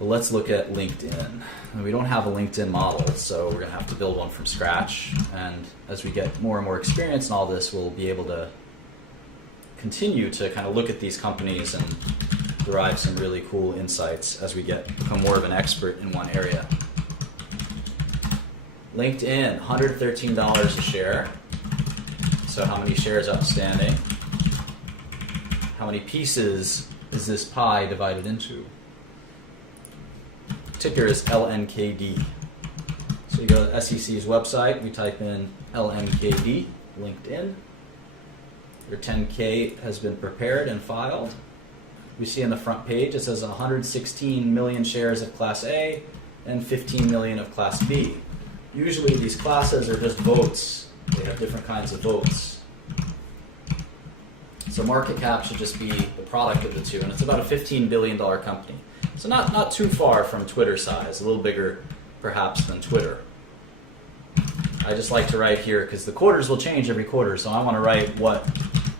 Well, let's look at LinkedIn. We don't have a LinkedIn model, so we're going to have to build one from scratch. And as we get more and more experience in all this, we'll be able to continue to kind of look at these companies and derive some really cool insights as we become more of an expert in one area. LinkedIn, $113 a share. So how many shares outstanding? How many pieces is this pie divided into? Ticker is LNKD. So you go to SEC's website, we type in LNKD, LinkedIn. Your 10K has been prepared and filed. We see on the front page it says 116 million shares of Class A and 15 million of Class B. Usually these classes are just votes. They have different kinds of votes. So market cap should just be the product of the two, and it's about a $15 billion company. So not too far from Twitter size, a little bigger perhaps than Twitter. I just like to write here because the quarters will change every quarter, so I want to write what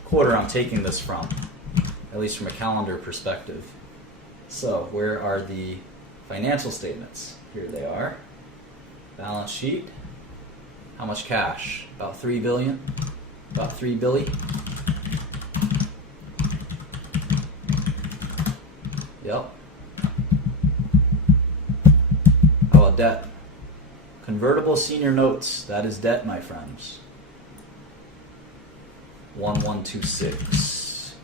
quarter I'm taking this from, at least from a calendar perspective. So where are the financial statements? Here they are. Balance sheet. How much cash? About 3 billion. About 3 billion. Yep. How about debt? Convertible senior notes. That is debt, my friends. 1126.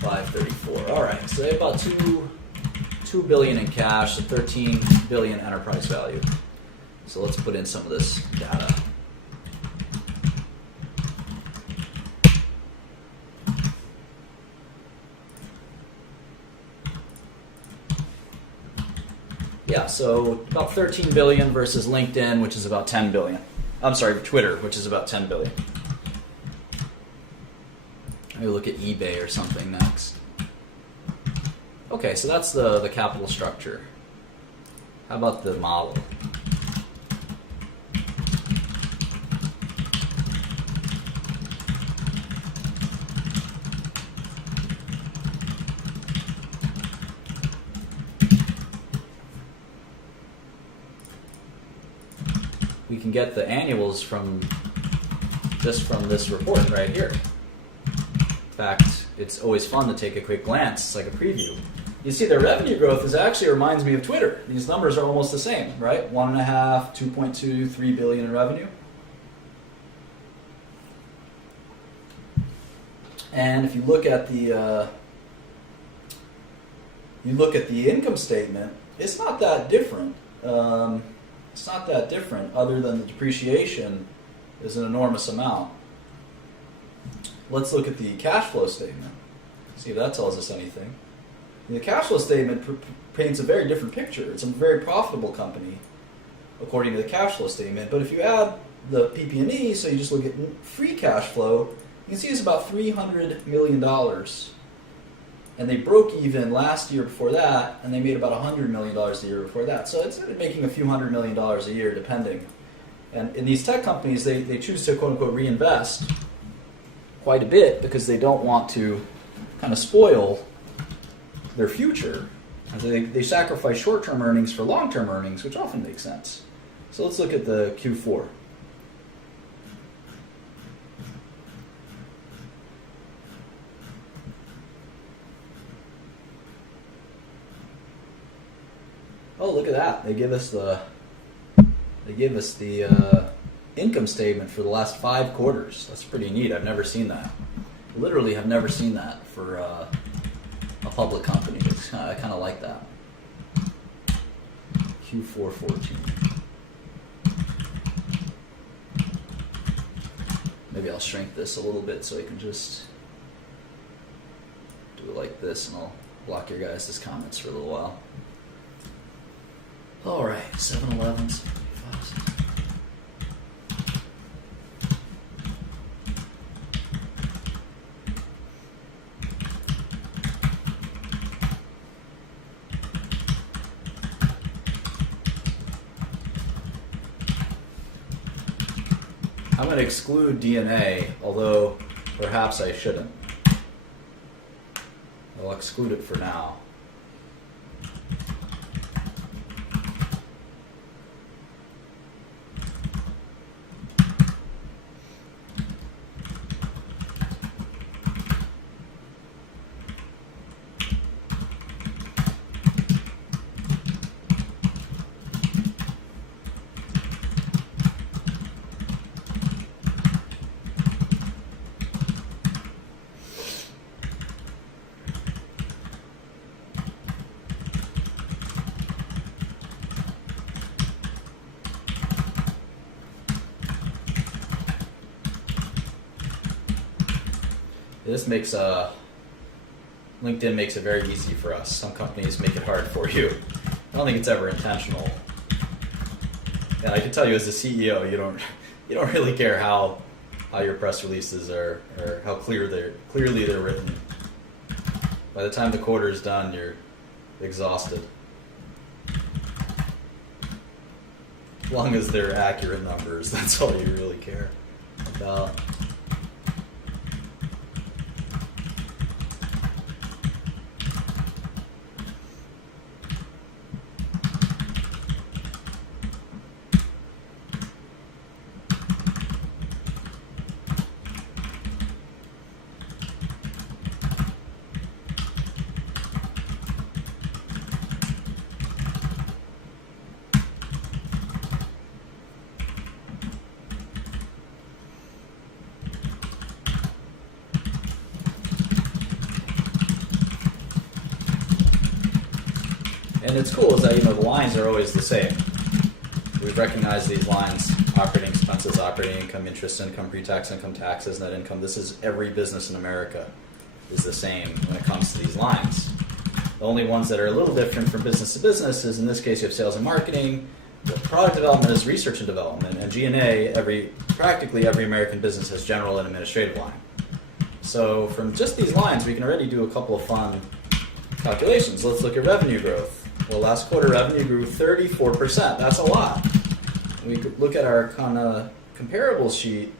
534. All right. So they have about 2 billion in cash, 13 billion enterprise value. So let's put in some of this data. Yeah, so about 13 billion versus LinkedIn, which is about 10 billion. I'm sorry, Twitter, which is about 10 billion. Maybe look at eBay or something next. Okay, so that's the capital structure. How about the model? We can get the annuals just from this report right here. In fact, it's always fun to take a quick glance. It's like a preview. You see the revenue growth actually reminds me of Twitter. These numbers are almost the same, right? 1.5, 2.2, 3 billion in revenue. And if you look at the income statement, it's not that different. It's not that different, other than the depreciation is an enormous amount. Let's look at the cash flow statement. See if that tells us anything. The cash flow statement paints a very different picture. It's a very profitable company, according to the cash flow statement. But if you add the PP&E, so you just look at free cash flow, you can see it's about $300 million. And they broke even last year before that, and they made about $100 million the year before that. So it's making a few $100 million a year, depending. And in these tech companies, they choose to, quote-unquote, reinvest quite a bit because they don't want to kind of spoil their future. And so they sacrifice short-term earnings for long-term earnings, which often makes sense. So let's look at the Q4. Oh, look at that. They give us the income statement for the last 5 quarters. That's pretty neat. I've never seen that. Literally have never seen that for a public company. I kind of like that. Q4 14. Maybe I'll shrink this a little bit so you can just do it like this, and I'll block your guys' comments for a little while. All right, 7-Eleven, 75. I'm going to exclude DNA, although perhaps I shouldn't. I'll exclude it for now. This makes LinkedIn makes it very easy for us. Some companies make it hard for you. I don't think it's ever intentional. And I can tell you, as a CEO, you don't really care how your press releases are, or how clearly they're written. By the time the quarter is done, you're exhausted. As long as they're accurate numbers, that's all you really care about. And it's cool is that, the lines are always the same. We've recognized these lines: operating expenses, operating income, interest income, pre-tax income, taxes, net income. This is every business in America is the same when it comes to these lines. The only ones that are a little different from business to business is, in this case, you have sales and marketing. Product development is research and development, and G&A, practically every American business has general and administrative line. So from just these lines, we can already do a couple of fun calculations. Let's look at revenue growth. Well, last quarter revenue grew 34%. That's a lot. We could look at our kind of comparable sheet.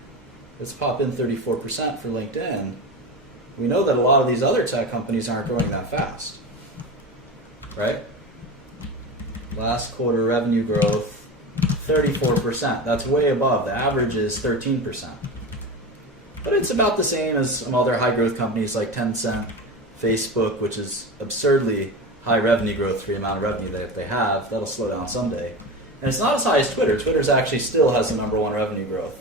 Let's pop in 34% for LinkedIn. We know that a lot of these other tech companies aren't growing that fast, right? Last quarter revenue growth, 34%. That's way above. The average is 13%. But it's about the same as some other high growth companies like Tencent, Facebook, which is absurdly high revenue growth for the amount of revenue that they have. That'll slow down someday. And it's not as high as Twitter. Twitter's actually still has the number one revenue growth,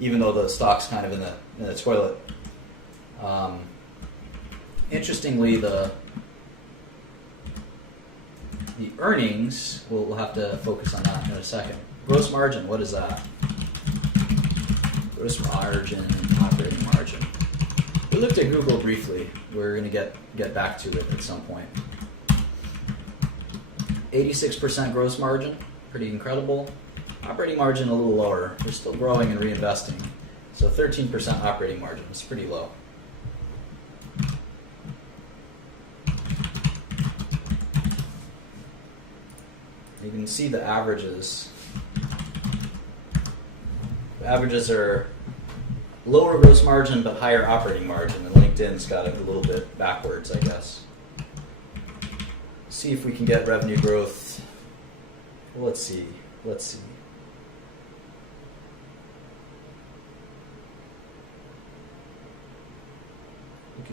even though the stock's kind of in the toilet. Interestingly, the earnings, we'll have to focus on that in a second. Gross margin, what is that? Gross margin, operating margin. We looked at Google briefly. We're going to get back to it at some point. 86% gross margin, pretty incredible. Operating margin a little lower. We're still growing and reinvesting. So 13% operating margin is pretty low. You can see the averages. The averages are lower gross margin but higher operating margin, and LinkedIn's got it a little bit backwards, I guess. See if we can get revenue growth. Let's see. Looking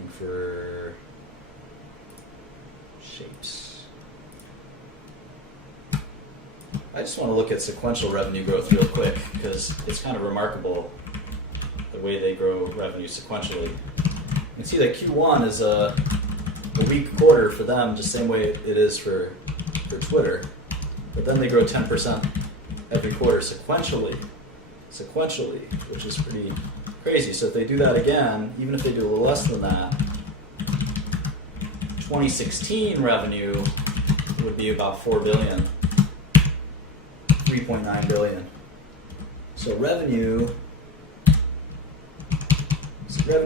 for shapes. I just want to look at sequential revenue growth real quick because it's kind of remarkable the way they grow revenue sequentially. You can see that Q1 is a weak quarter for them, just the same way it is for Twitter. But then they grow 10% every quarter sequentially, which is pretty crazy. So if they do that again, even if they do a little less than that, 2016 revenue would be about $4 billion, 3.9 billion. So revenue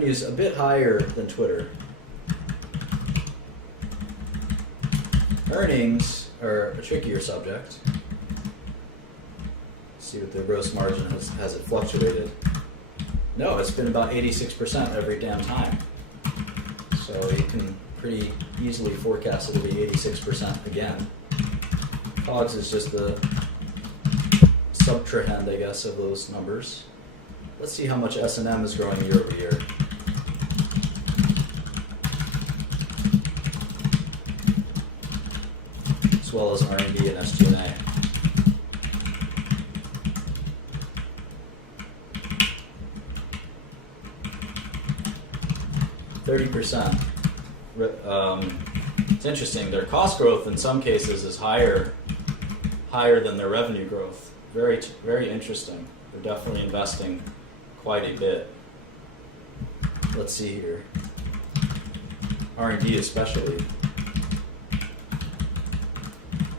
is a bit higher than Twitter. Earnings are a trickier subject. See what their gross margin has it fluctuated. No, it's been about 86% every damn time. So you can pretty easily forecast it'll be 86% again. COGS is just the subtrahend, I guess, of those numbers. Let's see how much S&M is growing year over year. As well as R&D and SG&A. %. It's interesting. Their cost growth in some cases is higher than their revenue growth. Very, very interesting. They're definitely investing quite a bit. Let's see here. R&D especially,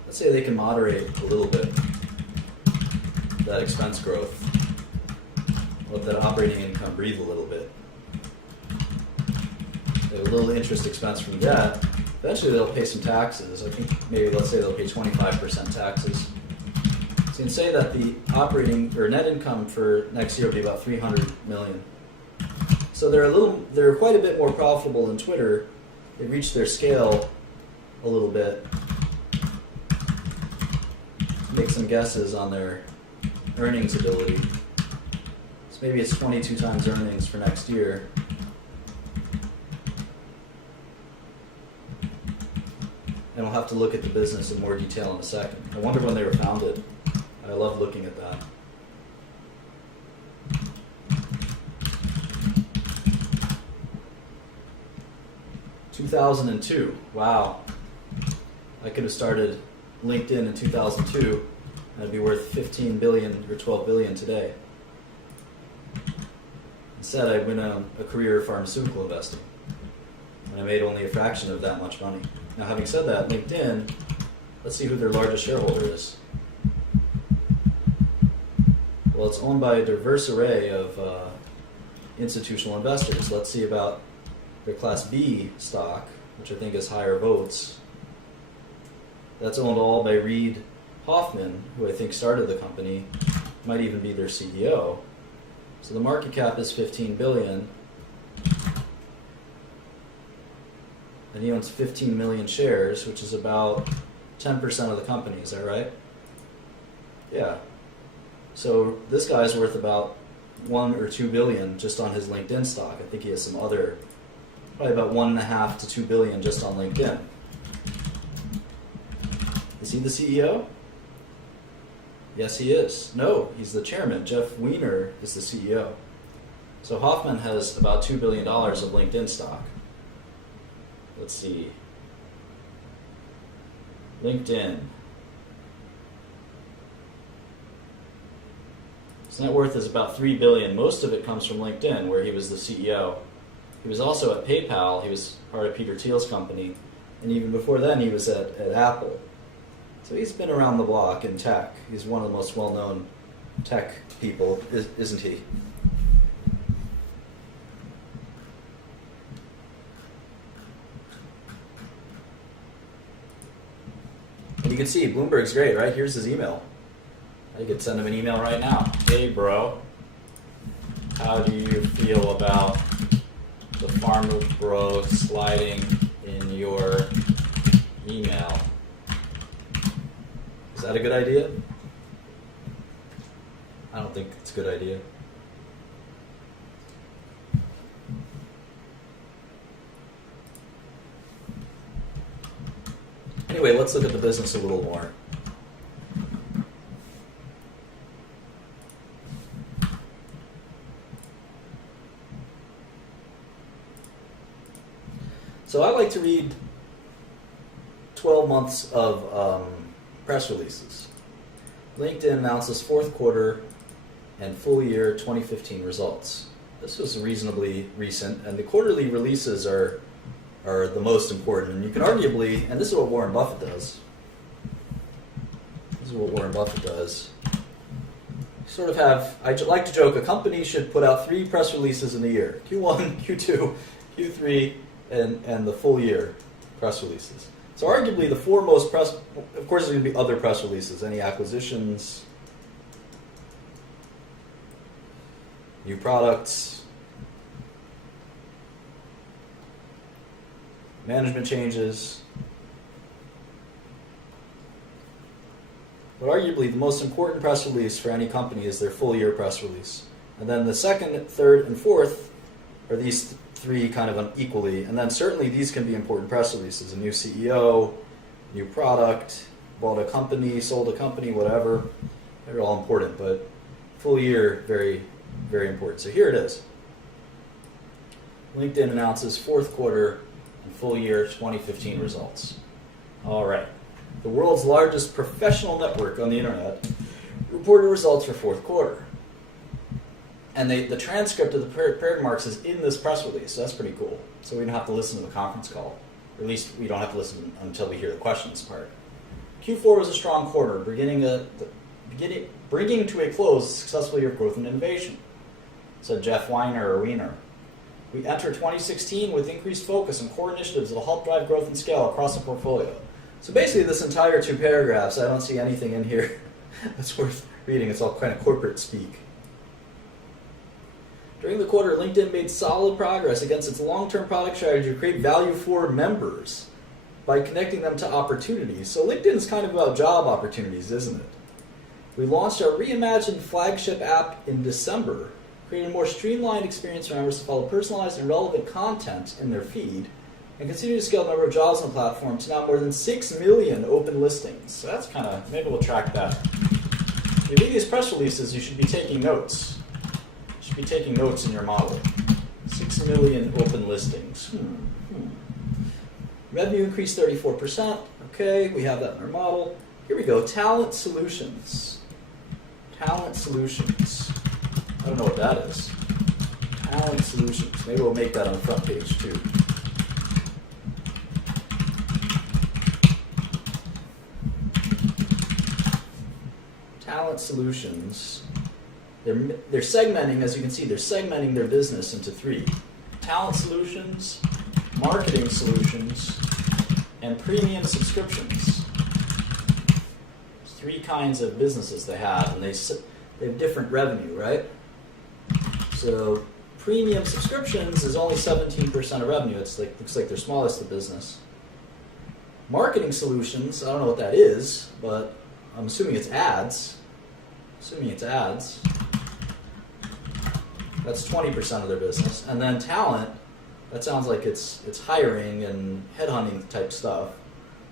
let's say they can moderate a little bit that expense growth, let that operating income breathe a little bit. They have a little interest expense from debt. Eventually they'll pay some taxes. I think maybe let's say they'll pay 25% taxes. So you can say that the operating or net income for next year will be about 300 million. So they're quite a bit more profitable than Twitter. They reached their scale a little bit. Make some guesses on their earnings ability. So maybe it's 22 times earnings for next year. And we'll have to look at the business in more detail in a second. I wonder when they were founded. I love looking at that. (2002). Wow. I could have started LinkedIn in 2002 and it'd be worth 15 billion or 12 billion today. Instead, I went on a career of pharmaceutical investing and I made only a fraction of that much money. Now, having said that, LinkedIn, let's see who their largest shareholder is. Well, it's owned by a diverse array of institutional investors. Let's see about their Class B stock, which I think has higher votes. That's owned all by Reid Hoffman, who I think started the company, might even be their CEO. So the market cap is 15 billion. And he owns 15 million shares, which is about 10% of the company. Is that right? Yeah. So this guy's worth about 1 or 2 billion just on his LinkedIn stock. I think he has some other, probably about 1.5 to 2 billion just on LinkedIn. Is he the CEO? Yes, he is. No, he's the chairman. Jeff Weiner is the CEO. So Hoffman has about $2 billion of LinkedIn stock. Let's see. LinkedIn. His net worth is about $3 billion. Most of it comes from LinkedIn, where he was the CEO. He was also at PayPal. He was part of Peter Thiel's company. And even before then, he was at Apple. So he's been around the block in tech. He's one of the most well-known tech people, isn't he? And you can see Bloomberg's great, right? Here's his email. I could send him an email right now. Hey, bro. How do you feel about the Farmer Bro sliding in your email? Is that a good idea? I don't think it's a good idea. Anyway, let's look at the business a little more. So I like to read 12 months of press releases. LinkedIn announces fourth quarter and full year 2015 results. This was reasonably recent, and the quarterly releases are the most important. And you can arguably, and this is what Warren Buffett does. This is what Warren Buffett does. You sort of have, I like to joke, a company should put out 3 press releases in a year. Q1, Q2, Q3, and the full year press releases. So arguably the 4 most press, of course there's going to be other press releases, any acquisitions, new products, management changes. But arguably the most important press release for any company is their full year press release. And then the second, third, and fourth are these 3 kind of equally. And then certainly these can be important press releases. A new CEO, new product, bought a company, sold a company, whatever. They're all important, but full year, very, very important. So here it is. LinkedIn announces fourth quarter and full year 2015 results. All right. The world's largest professional network on the internet reported results for fourth quarter. And the transcript of the prepared remarks is in this press release, so that's pretty cool. So we don't have to listen to the conference call. Or at least we don't have to listen until we hear the questions part. Q4 was a strong quarter, bringing to a close the successful year of growth and innovation, said Jeff Weiner. We enter 2016 with increased focus on core initiatives that will help drive growth and scale across the portfolio. So basically this entire 2 paragraphs, I don't see anything in here that's worth reading. It's all kind of corporate speak. During the quarter, LinkedIn made solid progress against its long-term product strategy to create value for members by connecting them to opportunities. So LinkedIn is kind of about job opportunities, isn't it? We launched our reimagined flagship app in December, creating a more streamlined experience for members to follow personalized and relevant content in their feed, and continue to scale the number of jobs on the platform to now more than 6 million open listings. So that's kind of, maybe we'll track that. If you read these press releases, you should be taking notes. You should be taking notes in your model. 6 million open listings. Revenue increased 34%. Okay, we have that in our model. Here we go, talent solutions. Talent solutions. I don't know what that is. Talent solutions. Maybe we'll make that on the front page too. Talent solutions. They're segmenting, as you can see, they're segmenting their business into 3. Talent solutions, marketing solutions, and premium subscriptions. There's 3 kinds of businesses they have, and they have different revenue, right? So premium subscriptions is only 17% of revenue. It's like, looks like their smallest of the business. Marketing solutions, I don't know what that is, but I'm assuming it's ads. That's 20% of their business. And then talent, that sounds like it's hiring and headhunting type stuff.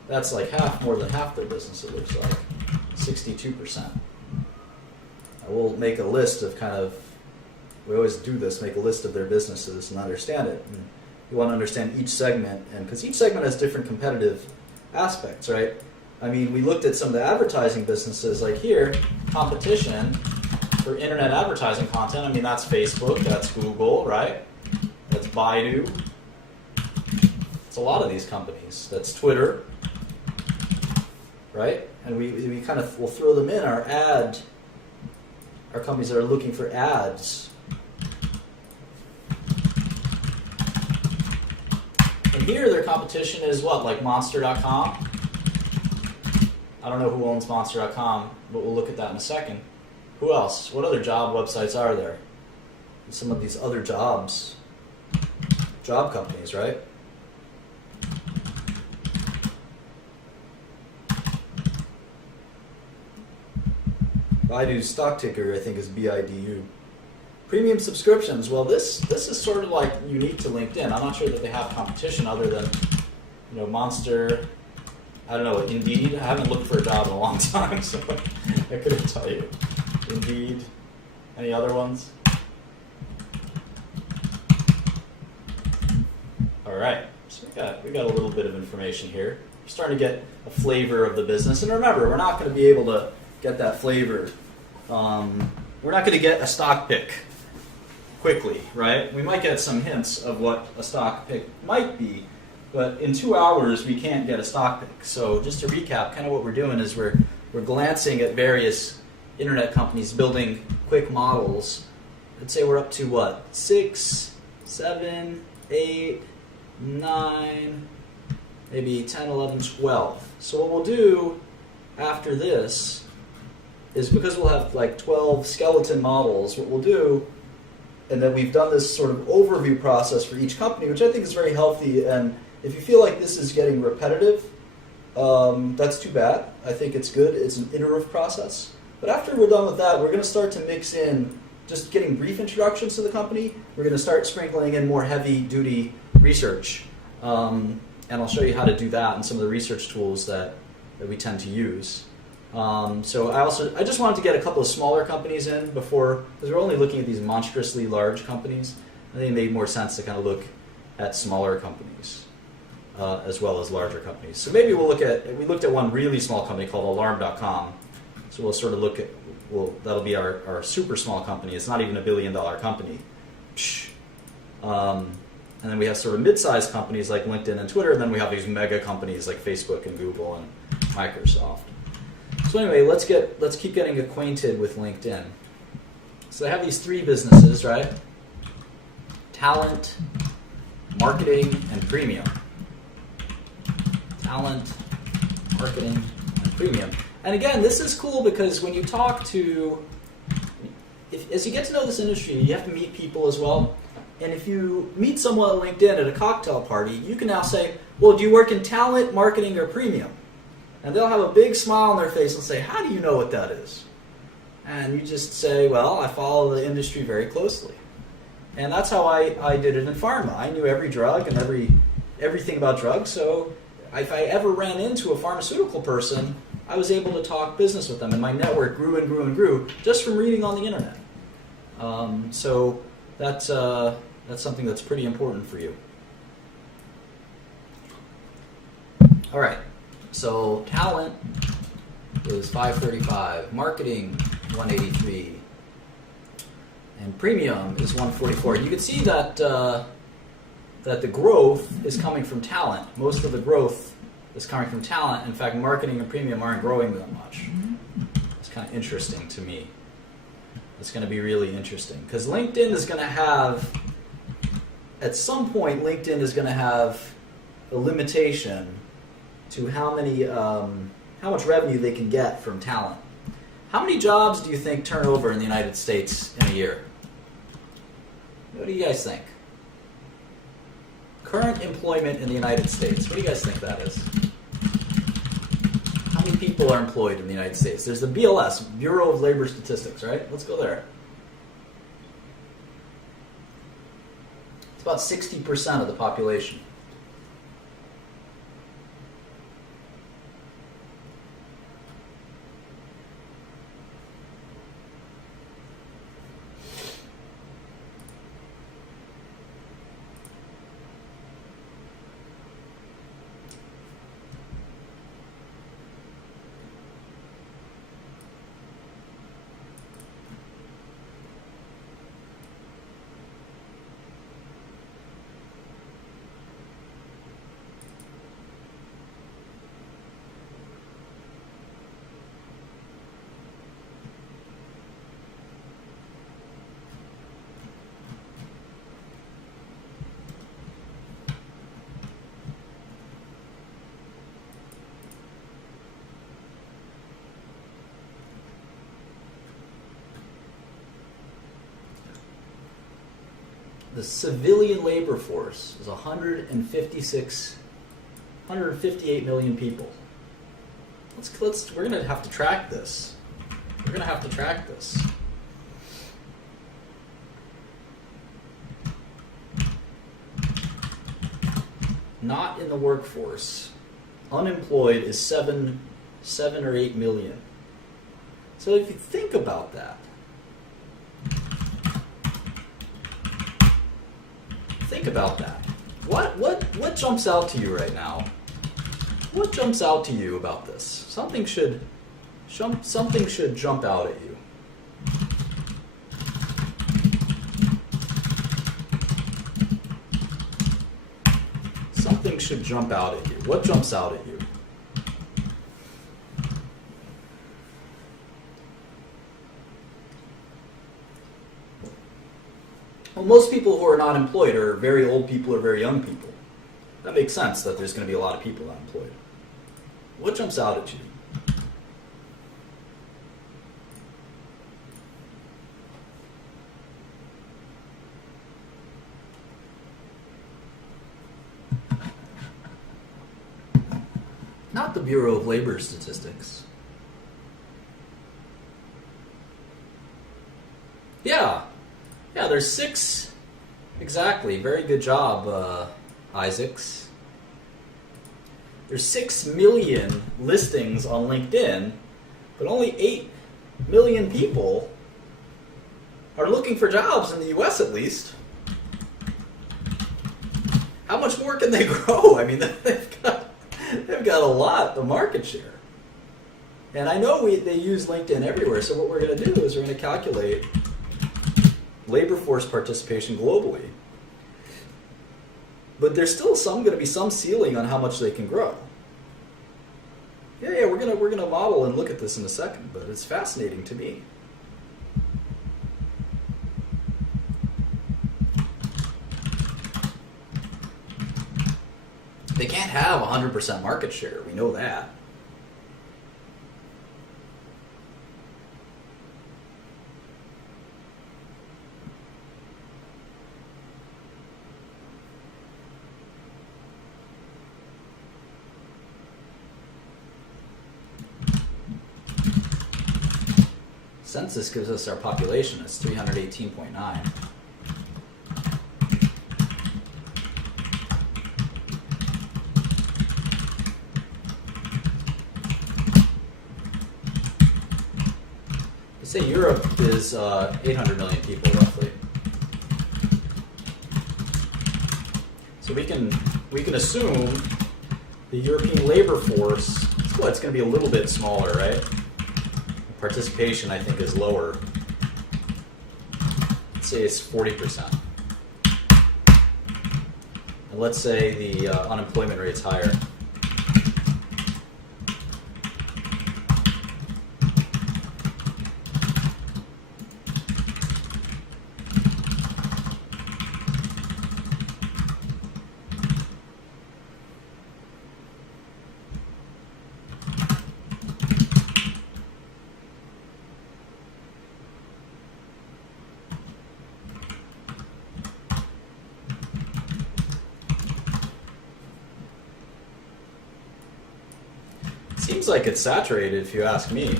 That's like more than half their business, it looks like. 62%. I will make a list of we always do this, make a list of their businesses and understand it. And you want to understand each segment, and because each segment has different competitive aspects, right? I mean, we looked at some of the advertising businesses, like here, competition for internet advertising content. I mean, that's Facebook, that's Google, right? That's Baidu. It's a lot of these companies. That's Twitter, right? And we kind of will throw them in our companies that are looking for ads. And here their competition is what, like Monster.com? I don't know who owns Monster.com, but we'll look at that in a second. Who else? What other job websites are there? Some of these other job companies, right? Baidu's stock ticker, I think, is BIDU. Premium subscriptions. Well, this is sort of like unique to LinkedIn. I'm not sure that they have competition other than, Monster. I don't know, Indeed. I haven't looked for a job in a long time, so I couldn't tell you. Indeed. Any other ones? All right. So we got a little bit of information here. We're starting to get a flavor of the business, and remember, we're not going to be able to get that flavor. We're not going to get a stock pick quickly, right? We might get some hints of what a stock pick might be, but in 2 hours we can't get a stock pick. So just to recap, kind of what we're doing is we're glancing at various internet companies building quick models. Let's say we're up to what? 6, 7, 8, 9, maybe 10, 11, 12. So what we'll do after this is, because we'll have like 12 skeleton models, what we'll do, and then we've done this sort of overview process for each company, which I think is very healthy. And if you feel like this is getting repetitive, that's too bad. I think it's good. It's an iterative process. But after we're done with that, we're going to start to mix in just getting brief introductions to the company. We're going to start sprinkling in more heavy-duty research. And I'll show you how to do that and some of the research tools that we tend to use. So I just wanted to get a couple of smaller companies in before, because we're only looking at these monstrously large companies. I think it made more sense to kind of look at smaller companies as well as larger companies. So maybe we looked at one really small company called Alarm.com. So we'll sort of look at, well, that'll be our super small company. It's not even a $1 billion company. And then we have sort of mid-sized companies like LinkedIn and Twitter, and then we have these mega companies like Facebook and Google and Microsoft. So anyway, let's keep getting acquainted with LinkedIn. So they have these three businesses, right? Talent, marketing, and premium. Talent, marketing, and premium. And again, this is cool because when you talk to, as you get to know this industry, you have to meet people as well. And if you meet someone at LinkedIn at a cocktail party, you can now say, well, do you work in talent, marketing, or premium? And they'll have a big smile on their face and say, how do you know what that is? And you just say, well, I follow the industry very closely. And that's how I did it in pharma. I knew every drug and everything about drugs. So if I ever ran into a pharmaceutical person, I was able to talk business with them. And my network grew and grew and grew just from reading on the internet. So that's something that's pretty important for you. All right. So talent is 535, marketing 183, and premium is 144. You can see that that the growth is coming from talent. Most of the growth is coming from talent. In fact, marketing and premium aren't growing that much. It's kind of interesting to me. It's going to be really interesting because LinkedIn is going to have, at some point, LinkedIn is going to have a limitation to how much revenue they can get from talent. How many jobs do you think turn over in the United States in a year? What do you guys think? Current employment in the United States. What do you guys think that is? How many people are employed in the United States? There's the BLS, Bureau of Labor Statistics, right? Let's go there. It's about 60% of the population. The civilian labor force is 158 million people. We're going to have to track this. We're going to have to track this. Not in the workforce. Unemployed is 7 or 8 million. So if you think about that, What jumps out to you right now? What jumps out to you about this? Something should jump out at you. Something should jump out at you. What jumps out at you? Well, most people who are not employed are very old people or very young people. That makes sense that there's going to be a lot of people unemployed. What jumps out at you? Not the Bureau of Labor Statistics. Yeah, there's 6. Exactly. Very good job, Isaacs. There's 6 million listings on LinkedIn, but only 8 million people are looking for jobs in the US at least. How much more can they grow? I mean, they've got a lot of market share. And I know they use LinkedIn everywhere, so what we're going to do is we're going to calculate labor force participation globally. But there's still going to be some ceiling on how much they can grow. Yeah, we're gonna model and look at this in a second, but it's fascinating to me. They can't have 100% market share. We know that. Census gives us our population. It's 318.9. Let's say Europe is 800 million people roughly. So we can assume the European labor force, well, it's going to be a little bit smaller, right? Participation, I think, is lower. Let's say it's 40%. And let's say the unemployment rate's higher. Seems like it's saturated, if you ask me.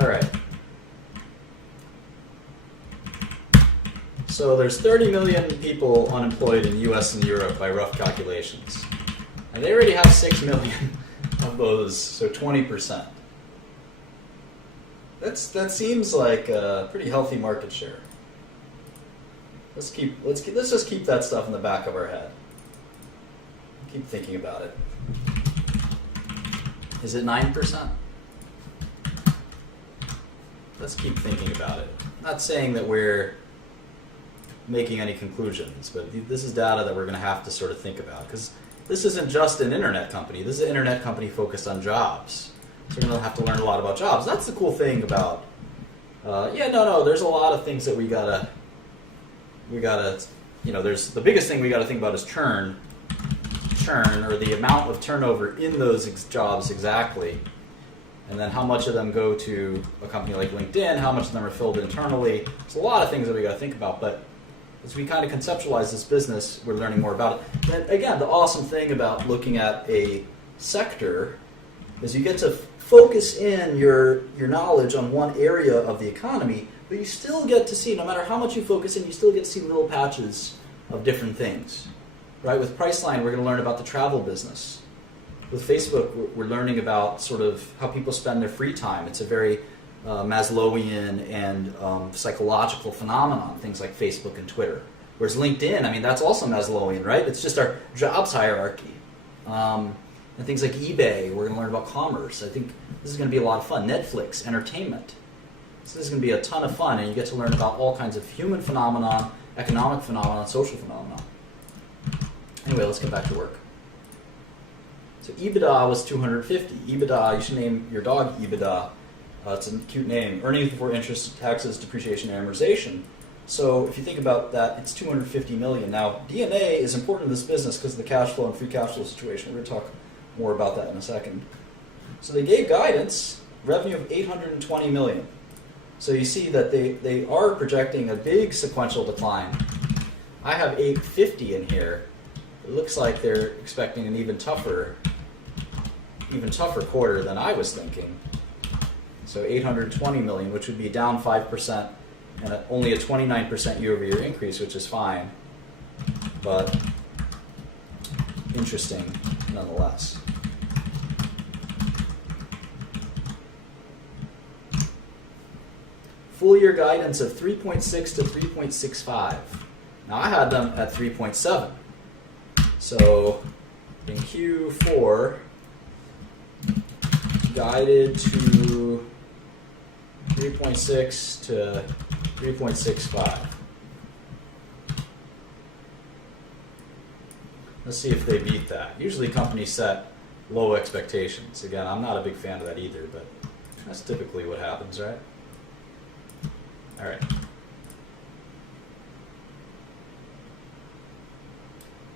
All right. So there's 30 million people unemployed in the US and Europe by rough calculations. And they already have 6 million of those, so 20%. That seems like a pretty healthy market share. Let's just keep that stuff in the back of our head. Keep thinking about it. Is it 9%? Let's keep thinking about it. I'm not saying that we're making any conclusions, but this is data that we're going to have to sort of think about, because this isn't just an internet company. This is an internet company focused on jobs. So we're going to have to learn a lot about jobs. That's the cool thing about, there's a lot of things that we gotta, there's the biggest thing we gotta think about is churn, or the amount of turnover in those jobs exactly, and then how much of them go to a company like LinkedIn, how much of them are filled internally. There's a lot of things that we gotta think about, but as we kind of conceptualize this business, we're learning more about it. And again, the awesome thing about looking at a sector is you get to focus in your knowledge on one area of the economy, but you still get to see, no matter how much you focus in, you still get to see little patches of different things. Right? With Priceline, we're going to learn about the travel business. With Facebook, we're learning about sort of how people spend their free time. It's a very Maslowian and psychological phenomenon, things like Facebook and Twitter. Whereas LinkedIn, that's also Maslowian, right? It's just our jobs hierarchy. And things like eBay, we're going to learn about commerce. I think this is going to be a lot of fun. Netflix, entertainment. So this is going to be a ton of fun, and you get to learn about all kinds of human phenomenon, economic phenomenon, social phenomenon. Anyway, let's get back to work. So EBITDA was 250. EBITDA, you should name your dog EBITDA. It's a cute name. Earnings before interest, taxes, depreciation, and amortization. So if you think about that, it's 250 million. Now, D&A is important in this business because of the cash flow and free cash flow situation. We're going to talk more about that in a second. So they gave guidance, revenue of 820 million. So you see that they are projecting a big sequential decline. I have 850 in here. It looks like they're expecting an even tougher quarter than I was thinking. So 820 million, which would be down 5%, and only a 29% year-over-year increase, which is fine, but interesting nonetheless. Full year guidance of 3.6 to 3.65. Now I had them at 3.7. So in Q4, guided to 3.6 to 3.65. Let's see if they beat that. Usually companies set low expectations. Again, I'm not a big fan of that either, but that's typically what happens, right? All right.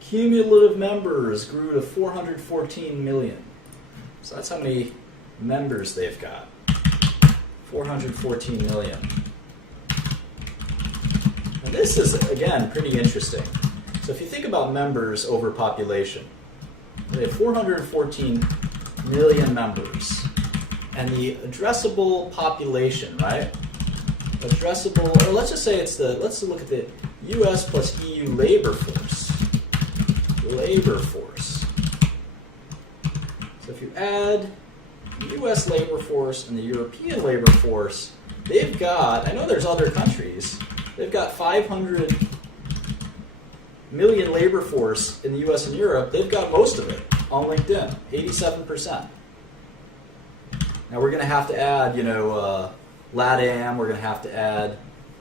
Cumulative members grew to 414 million. So that's how many members they've got. 414 million. And this is, again, pretty interesting. So if you think about members over population, they have 414 million members. And the addressable population, right? Addressable, or let's just say it's the, let's look at the US plus EU labor force. Labor force. So if you add the US labor force and the European labor force, they've got, I know there's other countries, they've got 500 million labor force in the US and Europe. They've got most of it on LinkedIn, 87%. Now we're going to have to add, LATAM, we're going to have to add,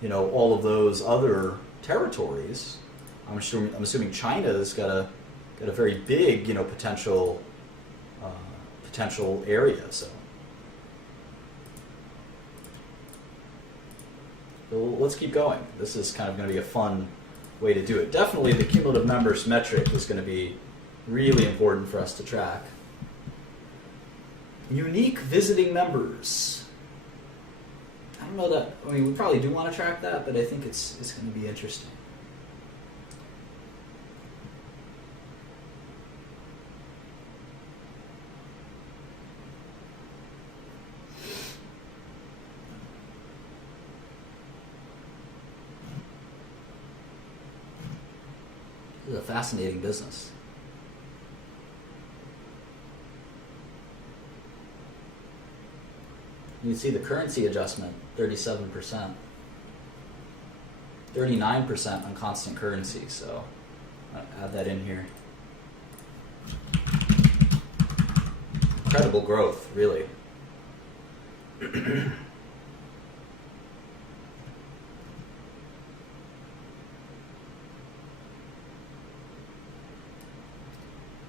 all of those other territories. I'm assuming China's got a very big, potential area. So let's keep going. This is kind of going to be a fun way to do it. Definitely the cumulative members metric is going to be really important for us to track. Unique visiting members. I don't know that, we probably do want to track that, but I think it's going to be interesting. This is a fascinating business. You can see the currency adjustment, 37%. 39% on constant currency, so I'll add that in here. Incredible growth, really.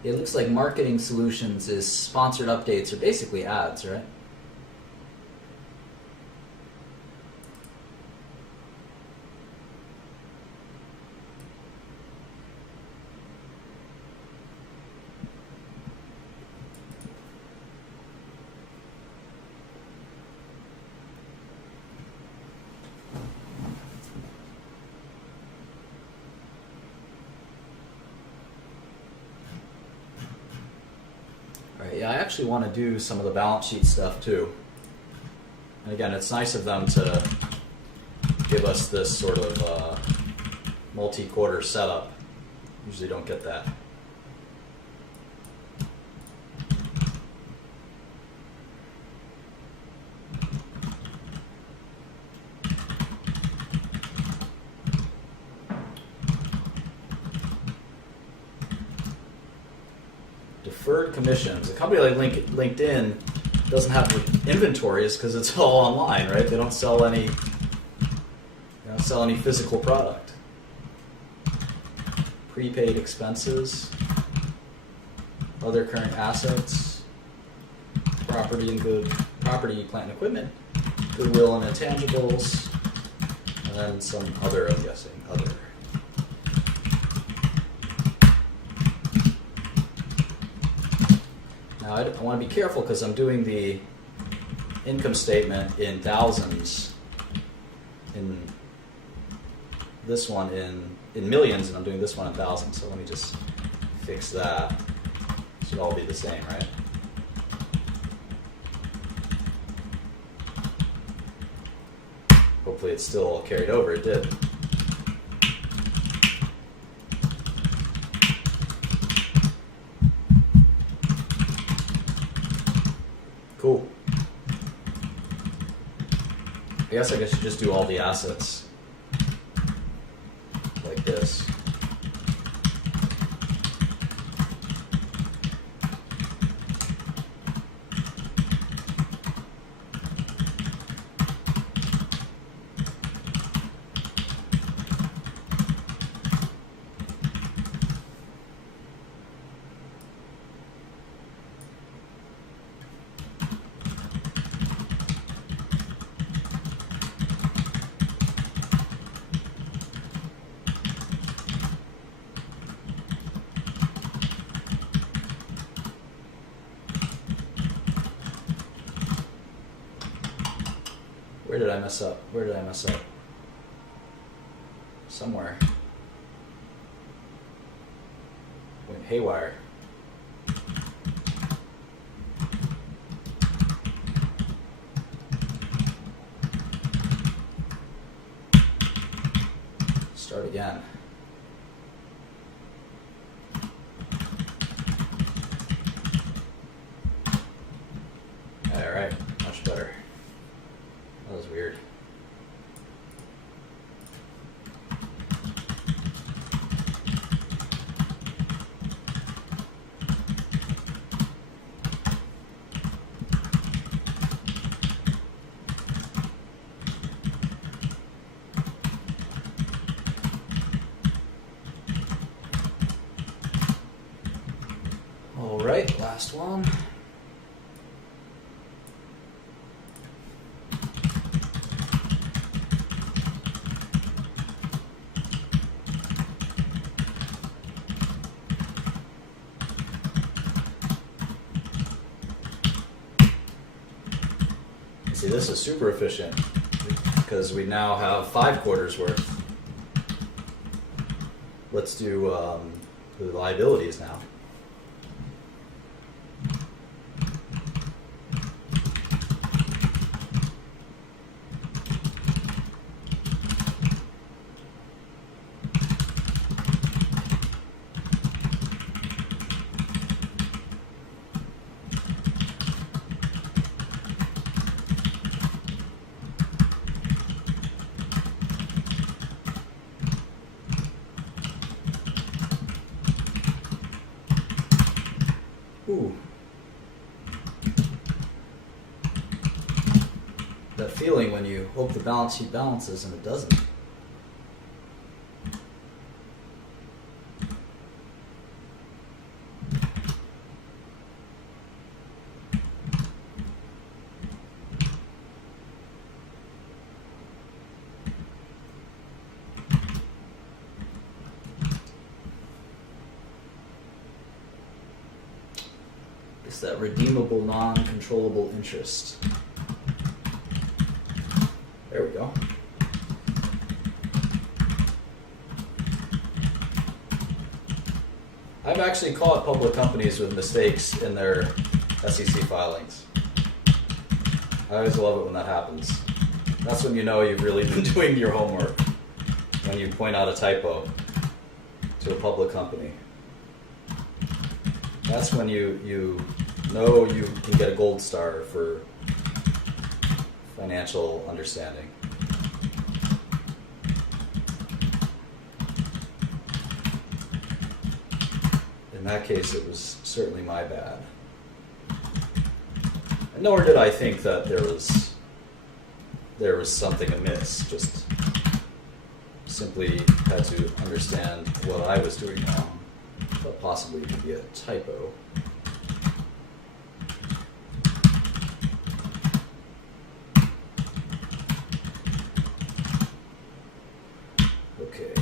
It looks like marketing solutions is sponsored updates, or basically ads, right? Yeah, I actually want to do some of the balance sheet stuff too. And again, it's nice of them to give us this sort of multi-quarter setup. Usually don't get that. Deferred commissions. A company like LinkedIn doesn't have inventories because it's all online, right? They don't sell any physical product. Prepaid expenses, other current assets, property, plant and equipment, goodwill and intangibles, and then some other, I'm guessing, other. Now I want to be careful because I'm doing the income statement in thousands, in this one in millions, and I'm doing this one in thousands. So let me just fix that. It should all be the same, right? Hopefully it's still carried over. It did. Cool. I guess I should just do all the assets like this. Where did I mess up? Where did I mess up? Somewhere. Went haywire. Start again. All right, much better. That was weird. All right, last one. See, this is super efficient because we now have 5 quarters worth. Let's do the liabilities now. Ooh. That feeling when you hope the balance sheet balances and it doesn't. It's that redeemable, non-controllable interest. There we go. I've actually caught public companies with mistakes in their SEC filings. I always love it when that happens. That's when you know you've really been doing your homework, when you point out a typo to a public company. That's when you know you can get a gold star for financial understanding. In that case, it was certainly my bad. And nor did I think that there was something amiss, just simply had to understand what I was doing wrong, but possibly it could be a typo. Okay.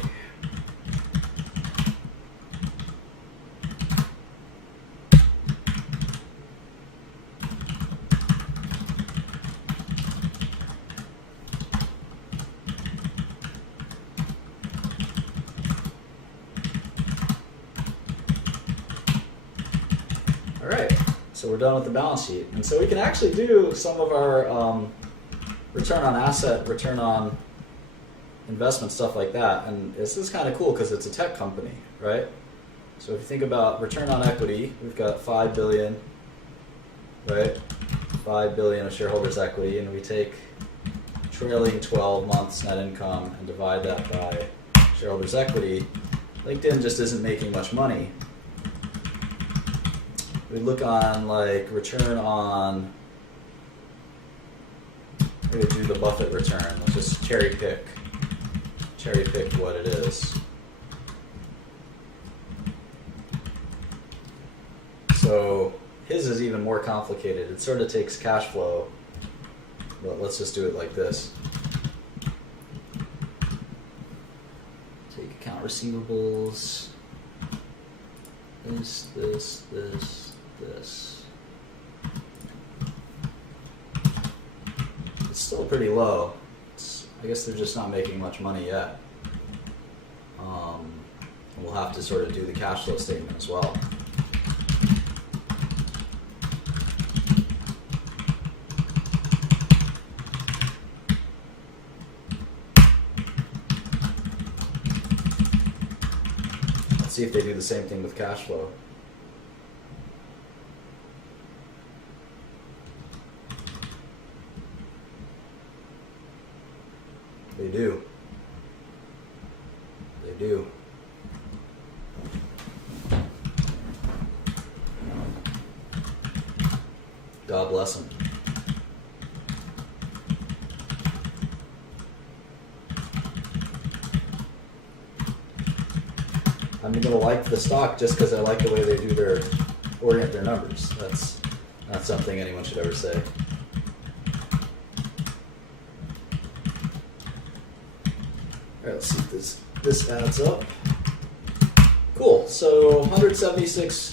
Alright, so we're done with the balance sheet. And so we can actually do some of our return on asset, return on investment, stuff like that. And this is kind of cool because it's a tech company, right? So if you think about return on equity, we've got $5 billion, right? $5 billion of shareholders' equity, and we take trailing 12 months net income and divide that by shareholders' equity, LinkedIn just isn't making much money. We look on like return on, we're gonna do the Buffett return. Let's just cherry pick what it is. So his is even more complicated. It sort of takes cash flow, but let's just do it like this. Take account receivables, this. It's still pretty low. I guess they're just not making much money yet. And we'll have to sort of do the cash flow statement as well. Let's see if they do the same thing with cash flow. They do. They do. God bless them. I'm gonna like the stock just because I like the way they do orient their numbers. That's not something anyone should ever say. Alright, let's see if this adds up. Cool, so 176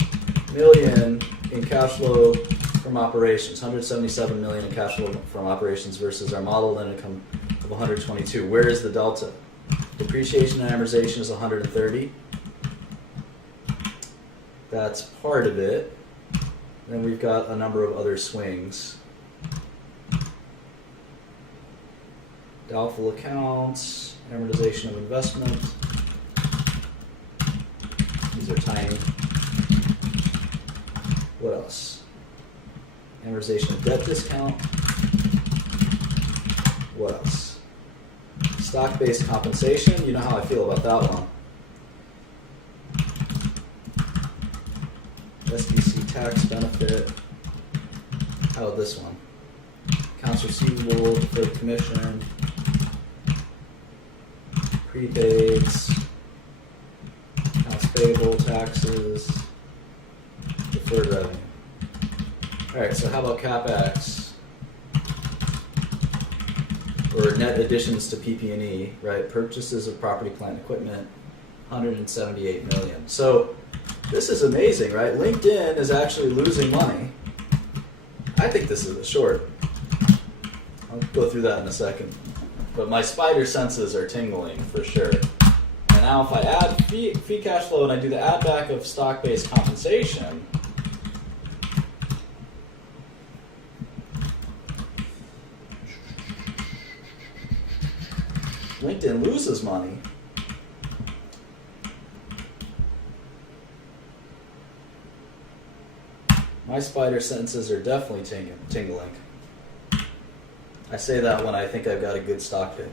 million in cash flow from operations, 177 million in cash flow from operations versus our model income of 122. Where is the delta? Depreciation and amortization is 130. That's part of it. Then we've got a number of other swings. Doubtful accounts, amortization of investment. These are tiny. What else? Amortization of debt discount. What else? Stock-based compensation. You know how I feel about that one. SBC tax benefit. How about this one? Accounts receivable, deferred commission, prepaids, accounts payable, taxes, deferred revenue. Alright, so how about CapEx? Or net additions to PP&E, right? Purchases of property, plant, equipment, 178 million. So this is amazing, right? LinkedIn is actually losing money. I think this is a short. I'll go through that in a second. But my spider senses are tingling for sure. And now if I add free cash flow and I do the add back of stock-based compensation, LinkedIn loses money. My spider senses are definitely tingling. I say that when I think I've got a good stock pick.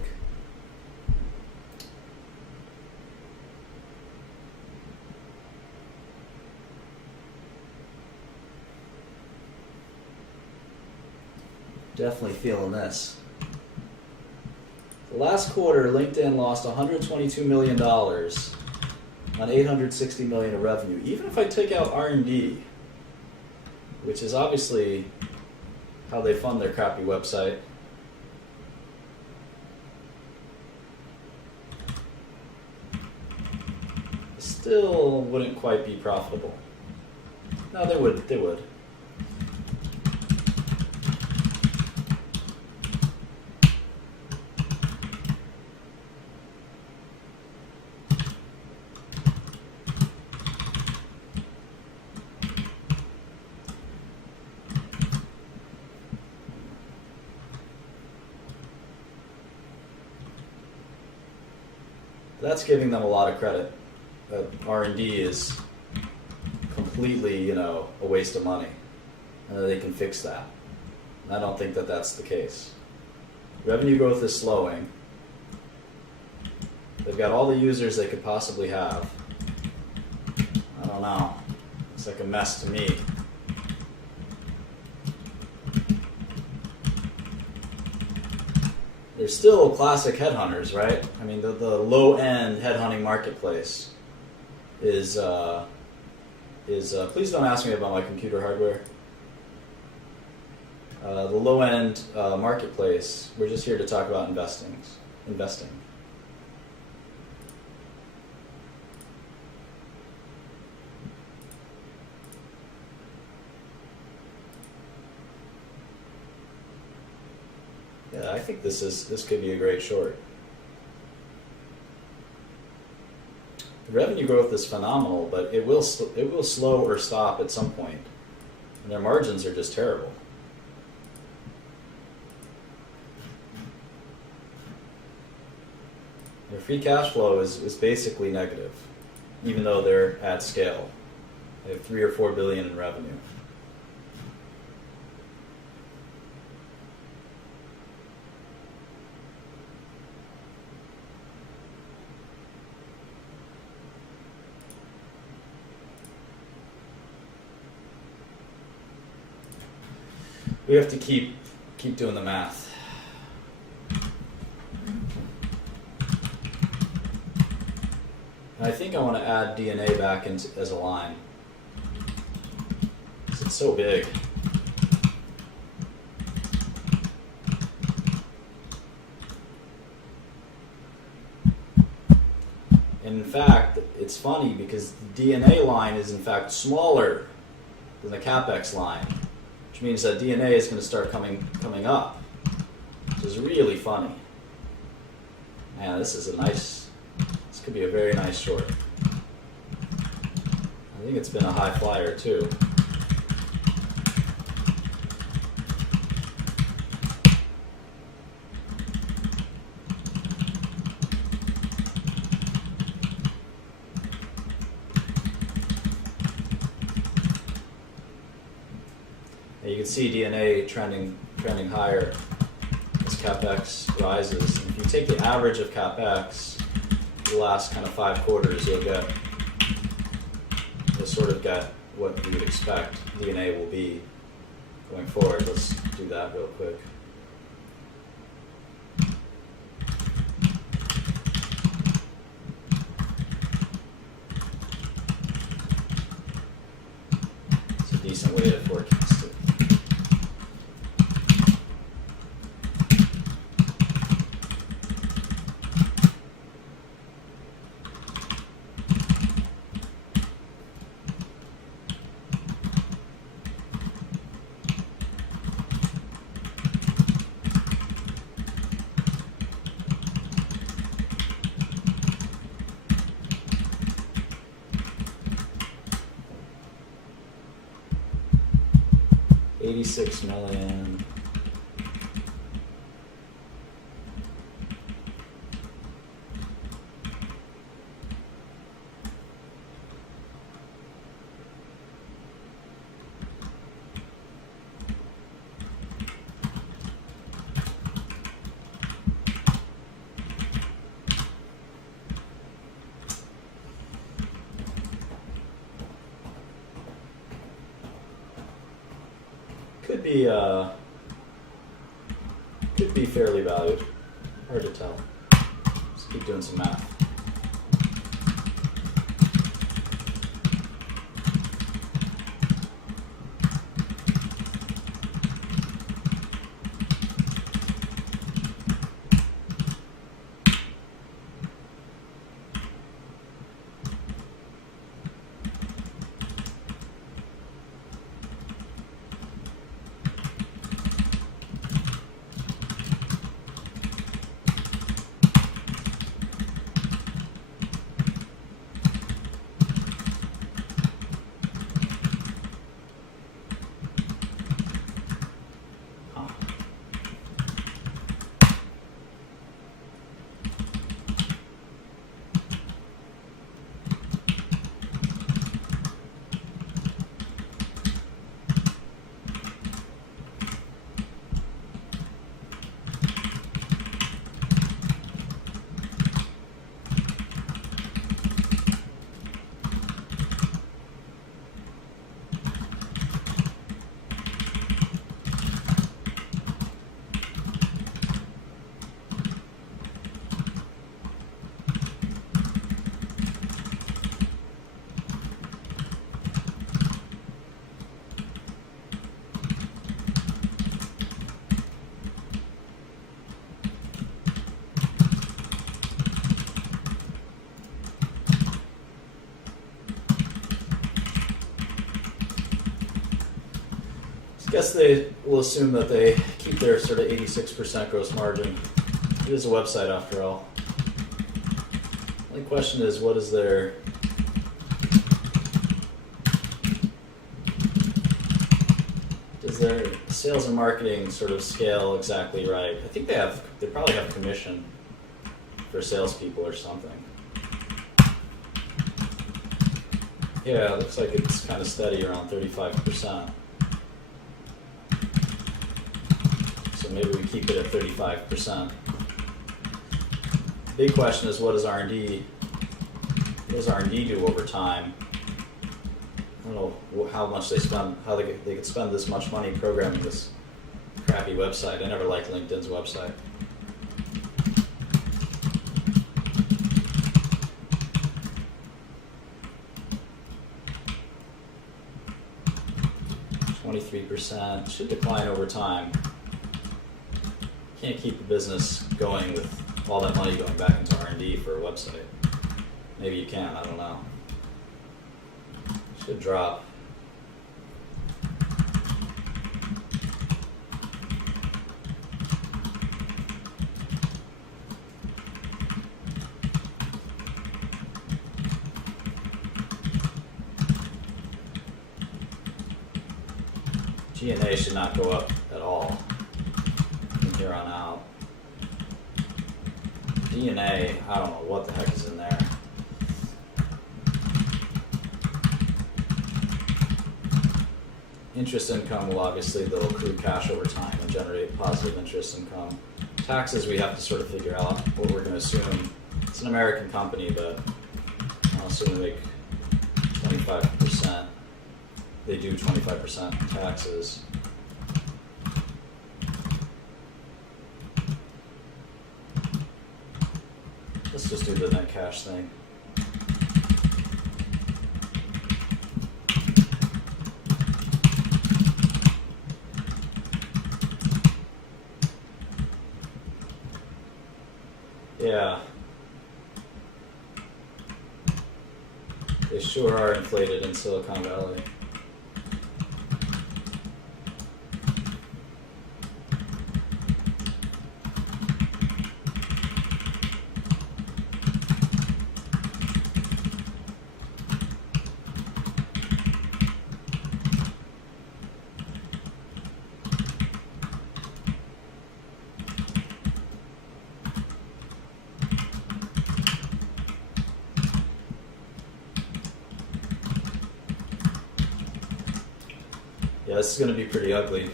Definitely feeling this. The last quarter, LinkedIn lost $122 million on $860 million of revenue. Even if I take out R&D, which is obviously how they fund their crappy website. Still wouldn't quite be profitable. No, they would. That's giving them a lot of credit. R&D is completely, a waste of money, and that they can fix that. And I don't think that that's the case. Revenue growth is slowing. They've got all the users they could possibly have. I don't know. It's like a mess to me. They're still classic headhunters, right? I mean, the low-end headhunting marketplace is please don't ask me about my computer hardware. The low-end marketplace, we're just here to talk about investing. Yeah, I think this could be a great short. The revenue growth is phenomenal, but it will slow or stop at some point, and their margins are just terrible. Their free cash flow is basically negative, even though they're at scale. They have 3 or 4 billion in revenue. We have to keep doing the math. I think I want to add DNA back as a line. It's so big. And in fact, it's funny because the DNA line is in fact smaller than the CapEx line, which means that DNA is going to start coming up, which is really funny. Man, this could be a very nice short. I think it's been a high flyer too. You can see DNA trending higher as CapEx rises. And if you take the average of CapEx the last kind of 5 quarters, you'll sort of get what you would expect DNA will be going forward. Let's do that real quick. It's a decent way to forecast it. $86 million. Could be fairly valued. Hard to tell. Let's keep doing some math. guess they will assume that they keep their sort of 86% gross margin. It is a website after all. The only question is, what is their does their sales and marketing sort of scale exactly right? I think they probably have commission for salespeople or something. Yeah, it looks like it's kind of steady around 35%. So maybe we keep it at 35%. Big question is, what does R&D do over time? I don't know how much they spend, how they could spend this much money programming this crappy website. I never liked LinkedIn's website. %, should decline over time. Can't keep the business going with all that money going back into R&D for a website. Maybe you can, I don't know. Should drop. G&A should not go up at all from here on out. D&A, I don't know what the heck is in there. Interest income will obviously, they'll accrue cash over time and generate positive interest income. Taxes, we have to sort of figure out what we're going to assume. It's an American company, but I'll assume they make 25%. They do 25% taxes. Let's just do the net cash thing. Yeah. They sure are inflated in Silicon Valley. Yeah, this is going to be pretty ugly.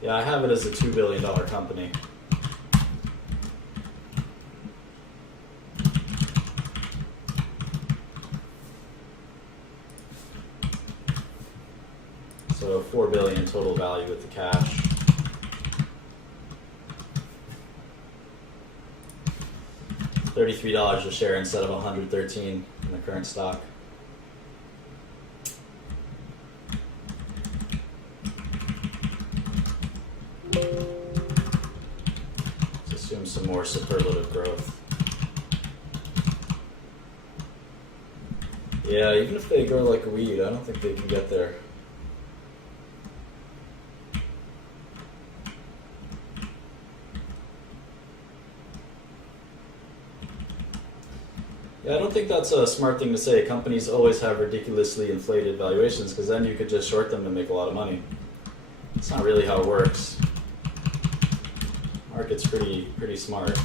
Yeah, I have it as a $2 billion company. So $4 billion total value with the cash. $33 a share instead of $113 in the current stock. Some more superlative growth. Yeah, even if they grow like a weed, I don't think they can get there. Yeah, I don't think that's a smart thing to say. Companies always have ridiculously inflated valuations because then you could just short them and make a lot of money. It's not really how it works. Market's pretty smart.